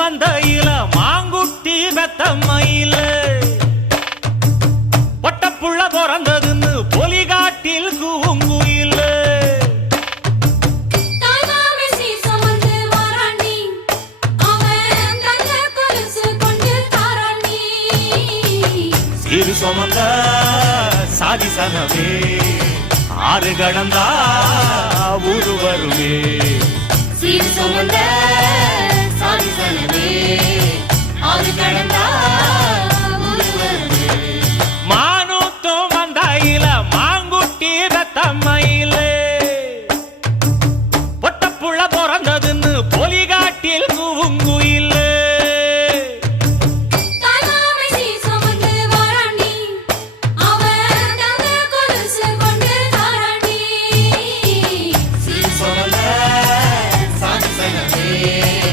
மந்தையில மாங்குட்டி மெத்தம்மையில பட்டப்புள்ள பிறந்ததுன்னு பொலிகாட்டில் கூங்குயில சீரு சுமந்த சாதிசனவே ஆறு கடந்தா ஊரு வருவே சீர் சுமந்த